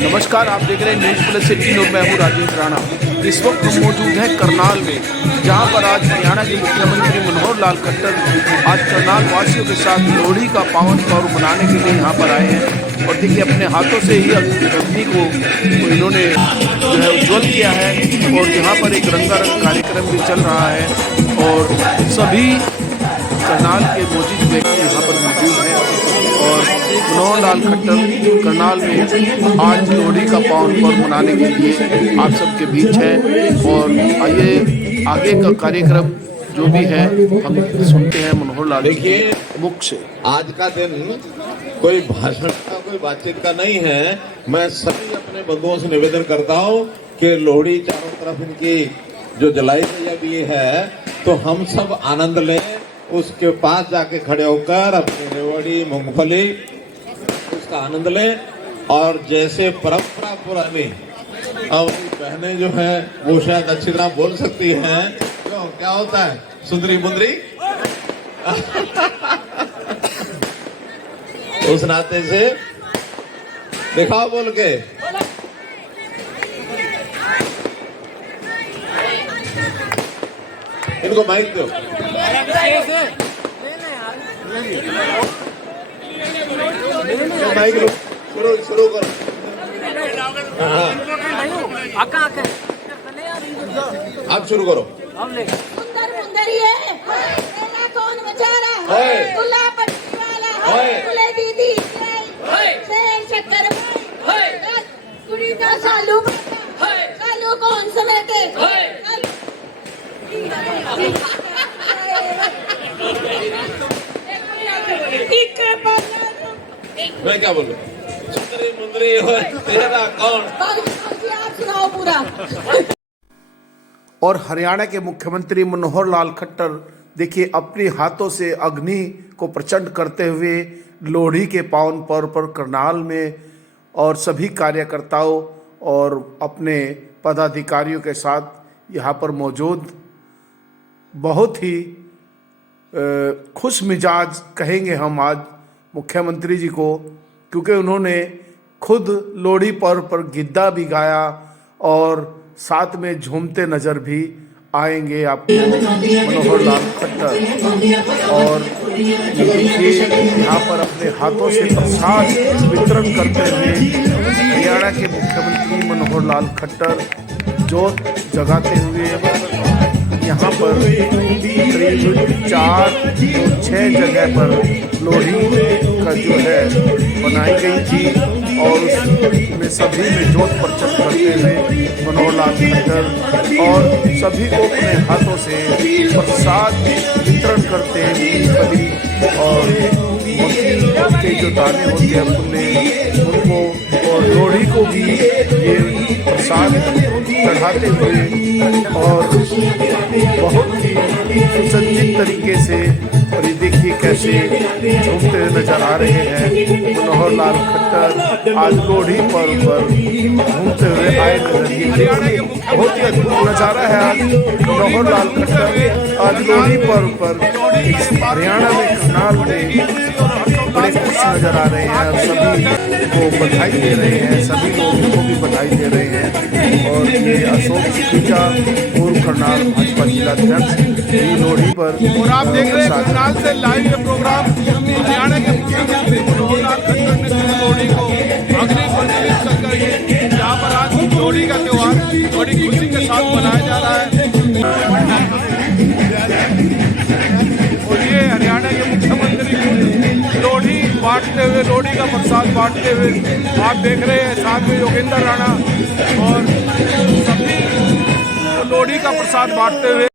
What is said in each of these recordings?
नमस्कार, आप देख रहे हैं न्यूज़ प्लस 18 और मैं हूँ राजेश राणा। इस वक्त हम मौजूद हैं करनाल में, जहां पर आज हरियाणा के मुख्यमंत्री मनोहर लाल खट्टर आज करनाल वासियों के साथ लोहड़ी का पावन पर्व मनाने के लिए यहां पर आए हैं। और देखिए, अपने हाथों से ही अग्नि को इन्होंने जो है उज्ज्वल किया है और यहाँ पर एक रंगारंग कार्यक्रम भी चल रहा है और सभी करनाल के मोजिज व्यक्ति यहाँ पर मौजूद हैं। और मनोहर लाल खट्टर करनाल में आज लोहड़ी का पावन पर्व मनाने के लिए आप सबके बीच है। और आइए आगे का कार्यक्रम जो भी है हम सुनते हैं मनोहर लाल देखिए मुख से। आज का दिन कोई भाषण का कोई बातचीत का नहीं है। मैं सभी अपने बंधुओं से निवेदन करता हूँ कि लोहड़ी चारों तरफ इनकी जो जलाई गई है तो हम सब आनंद लें। उसके पास जाके खड़े होकर अपनी रेवड़ी मूंगफली उसका आनंद लें। और जैसे परंपरा पुरानी अब बहनें जो है वो शायद अच्छी तरह बोल सकती हैं। क्यों, क्या होता है? सुंदरी मुंदरी उस नाते से दिखाओ बोल के। इनको माइक दो। माइक लो, शुरू करो। आप शुरू करो। सुंदर मुंदरी है, तेरा कौन बेचारा है, दूल्हा पट्टी वाला है, दूल्हे दीदी सेन शक्कर भाई, कुड़ी का सालू सालू कौन समेटे मैं क्या बोलूं? सुंदरी मुंदरी हो तेरा कौन? आप सुनाओ पूरा। और हरियाणा के मुख्यमंत्री मनोहर लाल खट्टर देखिए अपने हाथों से अग्नि को प्रचंड करते हुए लोहड़ी के पावन पर्व पर करनाल में और सभी कार्यकर्ताओं और अपने पदाधिकारियों के साथ यहाँ पर मौजूद बहुत ही खुश मिजाज कहेंगे हम आज मुख्यमंत्री जी को, क्योंकि उन्होंने खुद लोहड़ी पर्व पर गिद्दा भी गाया और साथ में झूमते नज़र भी आएंगे आपको मनोहर लाल खट्टर। और देखिए यहाँ पर अपने हाथों से प्रसाद वितरण करते हुए हरियाणा के मुख्यमंत्री मनोहर लाल खट्टर जोत जगाते हुए यहाँ पर करीब 4-6 जगह पर लोहड़ी का जो है बनाई गई थी और उसमें सभी में जोत प्रचलित करते हुए मनोहर लाल खट्टर और सभी को अपने हाथों से प्रसाद वितरण करते हैं। मूंगफली और मक्की के जो दाने होते हैं फुल्ले उनको और लोहड़ी को भी ये प्रसाद चढ़ाते हुए और बहुत ही सुसज्जित तरीके से, और ये देखिए कैसे झूमते हुए नजर आ रहे हैं मनोहर लाल खट्टर आज लोहड़ी पर्व पर घूमते हुए आए नजर। बहुत ही अद्भुत नज़ारा है आज मनोहर लाल खट्टर आज लोहड़ी पर्व पर हरियाणा में करनाल में बड़े खुश नजर आ रहे हैं और सभी को बधाई दे रहे हैं, सभी लोगों को भी बधाई दे रहे हैं। और ये अशोक सिकुचा पूर्व करनाल भाजपा जिलाध्यक्ष लोहड़ी पर। और आप देख रहे हैं करनाल से लाइव ये प्रोग्राम हरियाणा के मुख्यमंत्री मनोहर लाल खट्टर ने लोहड़ी को अग्नि प्रज्वलित कर करके यहाँ पर आज लोहड़ी का त्योहार बड़ी खुशी के साथ मनाया जा रहा है। और ये हरियाणा के मुख्यमंत्री लोहड़ी बांटते हुए, लोहड़ी का प्रसाद बांटते हुए आप देख रहे हैं, साथ में योगेंद्र राणा और सभी लोहड़ी का प्रसाद बांटते हुए।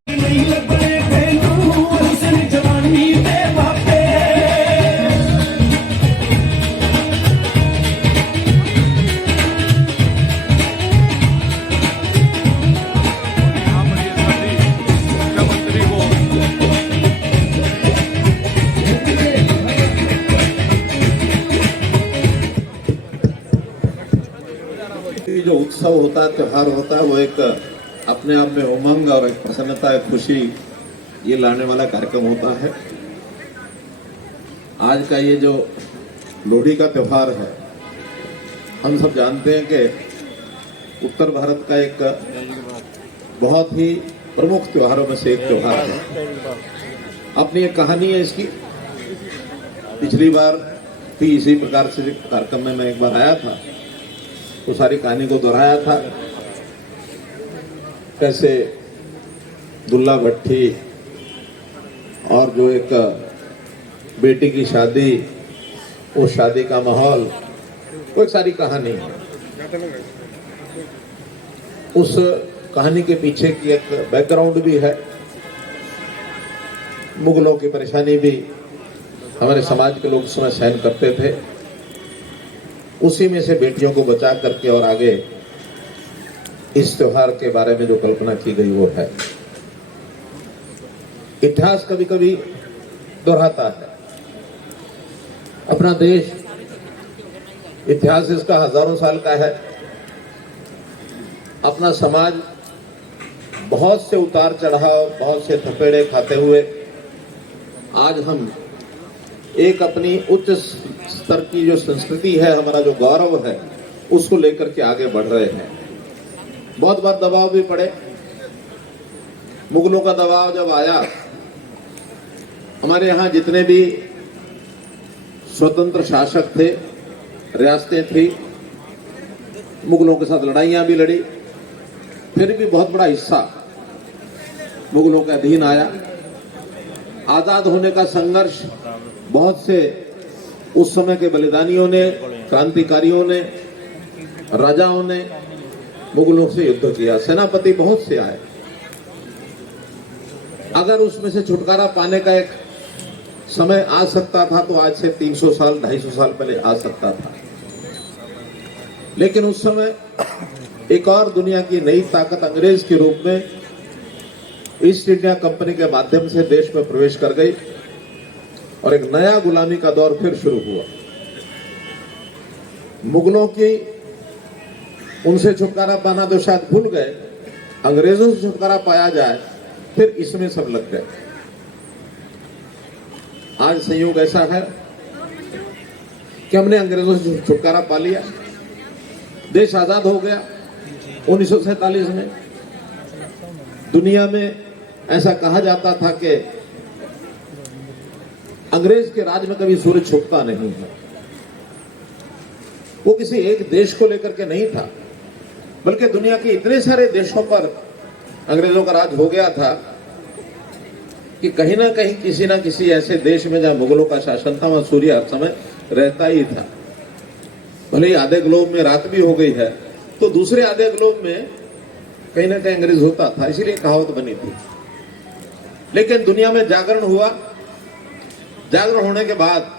जो उत्सव होता है, त्योहार होता है, वो एक अपने आप में उमंग और एक प्रसन्नता, एक खुशी ये लाने वाला कार्यक्रम होता है। आज का ये जो लोहड़ी का त्योहार है, हम सब जानते हैं कि उत्तर भारत का एक बहुत ही प्रमुख त्योहारों में से एक त्योहार है। अपनी एक कहानी है इसकी। पिछली बार भी इसी प्रकार से कार्यक्रम में मैं एक बार आया था, तो सारी कहानी को दोहराया था। कैसे दुल्ला भट्टी और जो एक बेटी की शादी, उस शादी का माहौल, वो एक सारी कहानी है। उस कहानी के पीछे की एक बैकग्राउंड भी है। मुगलों की परेशानी भी हमारे समाज के लोग उस समय सहन करते थे। उसी में से बेटियों को बचा करके और आगे इस त्योहार के बारे में जो कल्पना की गई वो है। इतिहास कभी कभी दोहराता है। अपना देश, इतिहास इसका हजारों साल का है। अपना समाज बहुत से उतार चढ़ाव, बहुत से थपेड़े खाते हुए आज हम एक अपनी उच्च स्तर की जो संस्कृति है, हमारा जो गौरव है, उसको लेकर के आगे बढ़ रहे हैं। बहुत बार दबाव भी पड़े। मुगलों का दबाव जब आया, हमारे यहाँ जितने भी स्वतंत्र शासक थे, रियासतें थी, मुगलों के साथ लड़ाइयां भी लड़ी, फिर भी बहुत बड़ा हिस्सा मुगलों के अधीन आया। आजाद होने का संघर्ष बहुत से उस समय के बलिदानियों ने, क्रांतिकारियों ने, राजाओं ने मुगलों से युद्ध किया। सेनापति बहुत से आए। अगर उसमें से छुटकारा पाने का एक समय आ सकता था तो आज से 300 साल 250 साल पहले आ सकता था। लेकिन उस समय एक और दुनिया की नई ताकत अंग्रेज के रूप में ईस्ट इंडिया कंपनी के माध्यम से देश में प्रवेश कर गई और एक नया गुलामी का दौर फिर शुरू हुआ। मुगलों की उनसे छुटकारा पाना तो शायद भूल गए, अंग्रेजों से छुटकारा पाया जाए, फिर इसमें सब लग गए। आज संयोग ऐसा है कि हमने अंग्रेजों से छुटकारा पा लिया, देश आजाद हो गया 1947 में। दुनिया में ऐसा कहा जाता था कि अंग्रेज के राज में कभी सूरज छुपता नहीं है। वो किसी एक देश को लेकर के नहीं था, बल्कि दुनिया के इतने सारे देशों पर अंग्रेजों का राज हो गया था कि कहीं ना कहीं किसी ना किसी ऐसे देश में जहां मुगलों का शासन था, वहां सूर्य हर समय रहता ही था। भले ही आधे ग्लोब में रात भी हो गई है, तो दूसरे आधे ग्लोब में कहीं ना कहीं अंग्रेज होता था, इसीलिए कहावत बनी थी। लेकिन दुनिया में जागरण हुआ। जागरण होने के बाद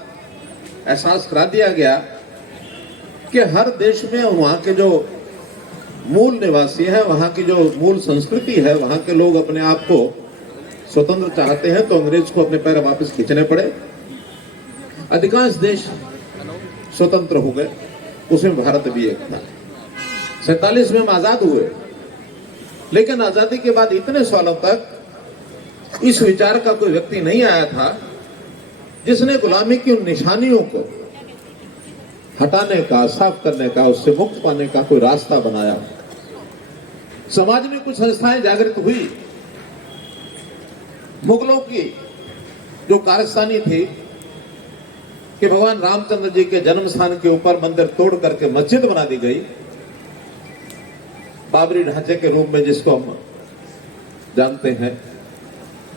एहसास करा दिया गया कि हर देश में वहां के जो मूल निवासी हैं, वहां की जो मूल संस्कृति है, वहां के लोग अपने आप को स्वतंत्र चाहते हैं, तो अंग्रेज को अपने पैर वापस खींचने पड़े। अधिकांश देश स्वतंत्र हो गए, उसमें भारत भी एक था। 47 में हम आजाद हुए, लेकिन आजादी के बाद इतने सालों तक इस विचार का कोई व्यक्ति नहीं आया था जिसने गुलामी की उन निशानियों को हटाने का, साफ करने का, उससे मुक्त पाने का कोई रास्ता बनाया। समाज में कुछ संस्थाएं जागृत हुई। मुगलों की जो कारस्तानी थी कि भगवान रामचंद्र जी के जन्म स्थान के ऊपर मंदिर तोड़ करके मस्जिद बना दी गई, बाबरी ढांचे के रूप में, जिसको हम जानते हैं।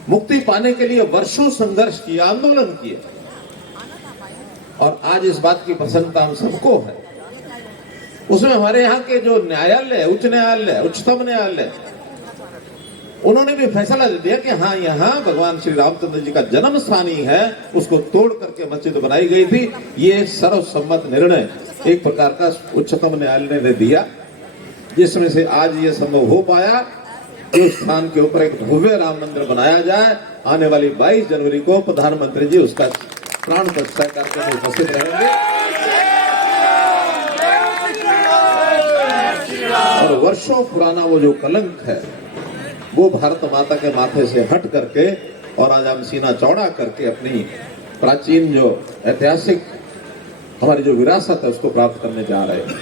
मुक्ति पाने के लिए वर्षों संघर्ष किया, आंदोलन किया, और आज इस बात की प्रसन्नता हम सबको है। उसमें हमारे यहाँ के जो न्यायालय, उच्च न्यायालय, उच्चतम न्यायालय, उन्होंने भी फैसला दे दिया कि हाँ, यहाँ भगवान श्री रामचंद्र जी का जन्म स्थान ही है, उसको तोड़ करके मस्जिद बनाई गई थी। ये सर्वसम्मत निर्णय एक प्रकार का उच्चतम न्यायालय ने दिया, जिसमें से आज ये संभव हो पाया कि उस स्थान के ऊपर एक भव्य राम मंदिर बनाया जाए। आने वाली 22 जनवरी को प्रधानमंत्री जी उसका प्राण प्रतिष्ठा कार्यक्रम में उपस्थित रहेंगे और वर्षों पुराना वो जो कलंक है वो भारत माता के माथे से हट करके और आज हम सीना चौड़ा करके अपनी प्राचीन जो ऐतिहासिक हमारी जो विरासत है उसको प्राप्त करने जा रहे हैं।